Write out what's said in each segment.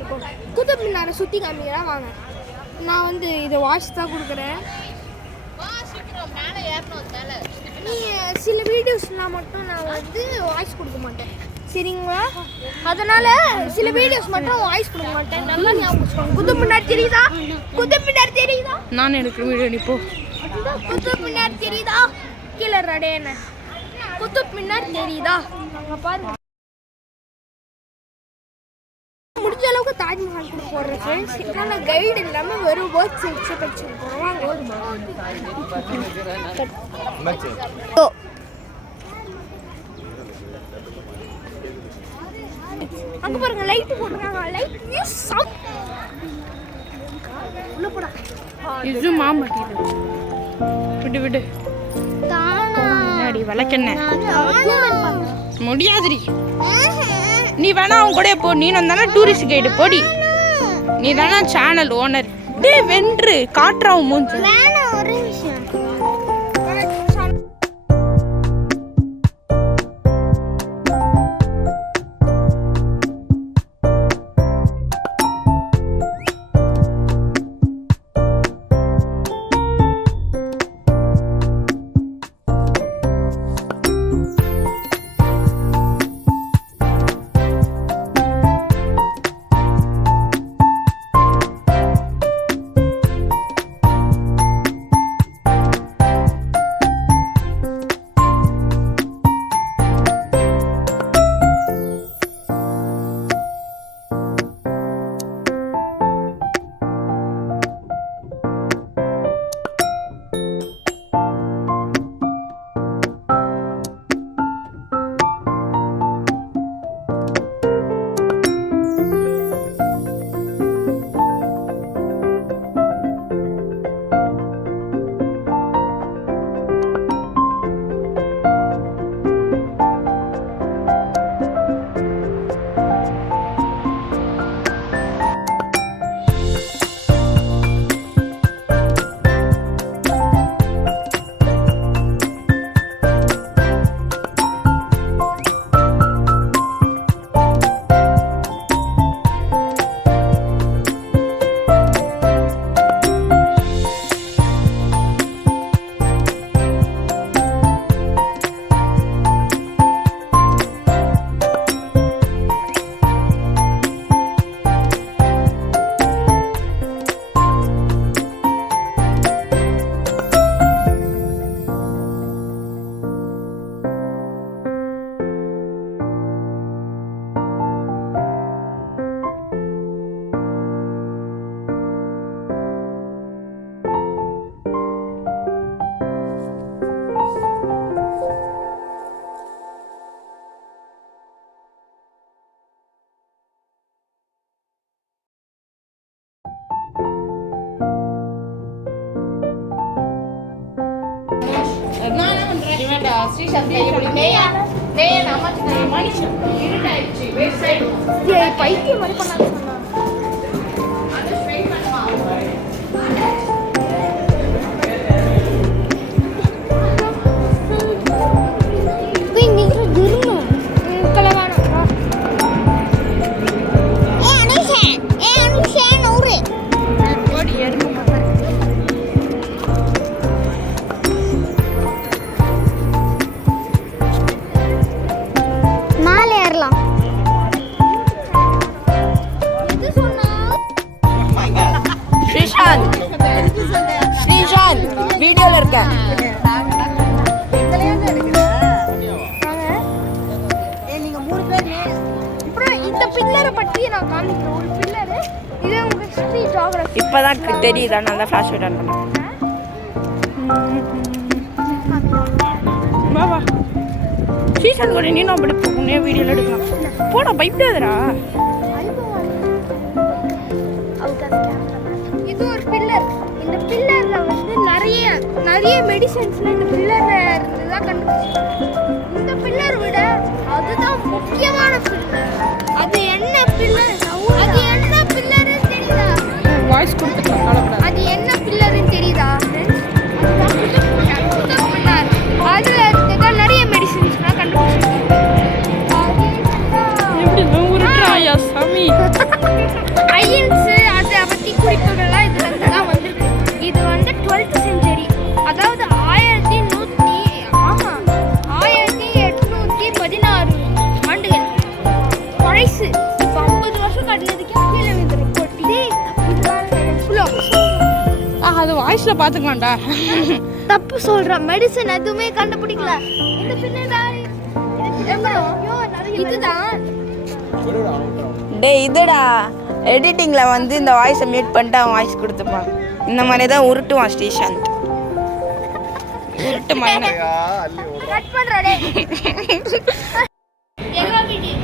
வந்திருக்கோம். குதுப் மினாரை சுற்றி காமிக்கிறேன் வாங்க. நான் வந்து இதை வாய்ஸ் தான் கொடுக்குறேன். நீ சில வீடியோஸ்லாம் மட்டும் நான் வந்து வாய்ஸ் கொடுக்க மாட்டேன் சரிங்களா? அதனால சில வீடியோஸ் மட்டும் வாய்ஸ் கொடுக்க மாட்டேன். நல்லா ஞாபகம் வச்சுக்கோங்க. குதுப் மினார் தெரியுதா? குதுப் மினார் தெரியுதா? நான் எடுக்கிற வீடியோ நீ போ. குதுப் மினார் தெரியுதா? கீழே ரடேன குதுப் மினார் தெரியுதா? அங்க பாருங்க. முடிஞ்ச அளவுக்கு தாஜ்மஹால் கூட போடுறேன் ஃப்ரெண்ட்ஸ். ஆனால் கைடு இல்லாமல் வெறும் வேர்ட்ஸ் வச்சு படிச்சுருக்கோம். அங்கே பாருங்க லைட்டு போட்டுருக்காங்க. லைட் வியூஸ் உள்ள போடா. இது மாமாட்டி விடு விடு விளக்கெண்ண முடியாதுடி. நீ வேணா அவங்க கூட போ. நீ வந்தானே டூரிஸ்ட் கைடு போடி. நீ தானே சேனல் ஓனர். டே வென்று காட்டுறான் மூஞ்சி. ஒரு நிமிஷம். பைத்தியம் மாதிரி பண்ணாங்க. ஸ்ரீஷாந்த் வீடியோல இருக்க. இந்த பில்லரை பற்றி நான் காமிக்கிறேன். ஒரு பில்லரு இது உங்க ஹிஸ்டரி ஜியோகிராஃபி. இப்பதான் தெரியுதா? நான் தான் ஃபிளாஷ் லைட் ஆன் பண்ணேன். வா வா ஸ்ரீஷாந்த் கூட நீ அப்படி உன்னே வீடியோல எடுக்கலாம். போடா பயப்படாதடா. இது ஒரு பில்லர். இந்த பில்லர்ல வந்து நிறைய மெடிசன்ஸ்ல இந்த பில்லர்ல இருந்து தான் கண்டுபிடிச்சாங்க. இந்த பில்லர் விட அதுதான் முக்கியமான பில்லர். அது என்ன பில்லர்? அது என்ன பில்லர்னு தெரியுதா? வாய்ஸ் கொடுத்துக்கலாம் கவலைப்படாத. அது என்ன பில்லர்னு தெரியுதா? அதுல இருந்து தான் நிறைய மெடிசன்ஸ்லாம் கண்டுபிடிச்சாங்க. எப்படி உருட்டுறாயா சாமி? லாஸ்ட்ல பாத்துக்கலாம்டா. தப்பு சொல்றேன். மெடிசன் எதுவுமே கண்டுபிடிக்கல. இந்த பின்னதான் இதுதான். டேய் இதுடா எடிட்டிங்ல வந்து இந்த வாய்ஸை மியூட் பண்ணிட்டு அவன் வாய்ஸ் கொடுத்துப்பான். இந்த மாதிரி தான் உருட்டுவான் ஸ்ரீசாந்த். உருட்டு மகனே. கட் பண்றடே.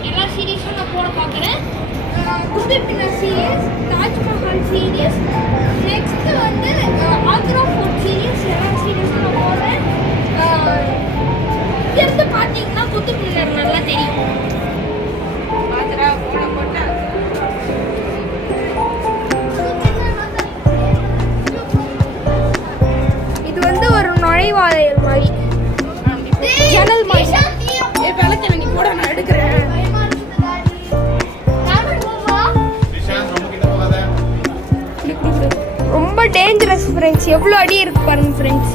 எல்லா சீரிஸும் நான் போட பார்க்குறேன். Qutub Minar series, Taj Mahal series, next வந்து ஆக்ரா ஃபோர்ட் சீரிஸ், எல்லா சீரிஸும் நான் போடுறேன். இருந்து பார்த்தீங்கன்னா குதுப் மினார் நல்லா தெரியும். இது வந்து ஒரு நுழைவாயில் மாதிரி, ஜன்னல் மாதிரி. விளக்கல நீ போட நான் எடுக்கிறேன். ரொம்ப டேஞ்சரஸ் ஃப்ரெண்ட்ஸ். எவ்வளோ அடி இருக்கு பாருங்க ஃப்ரெண்ட்ஸ்.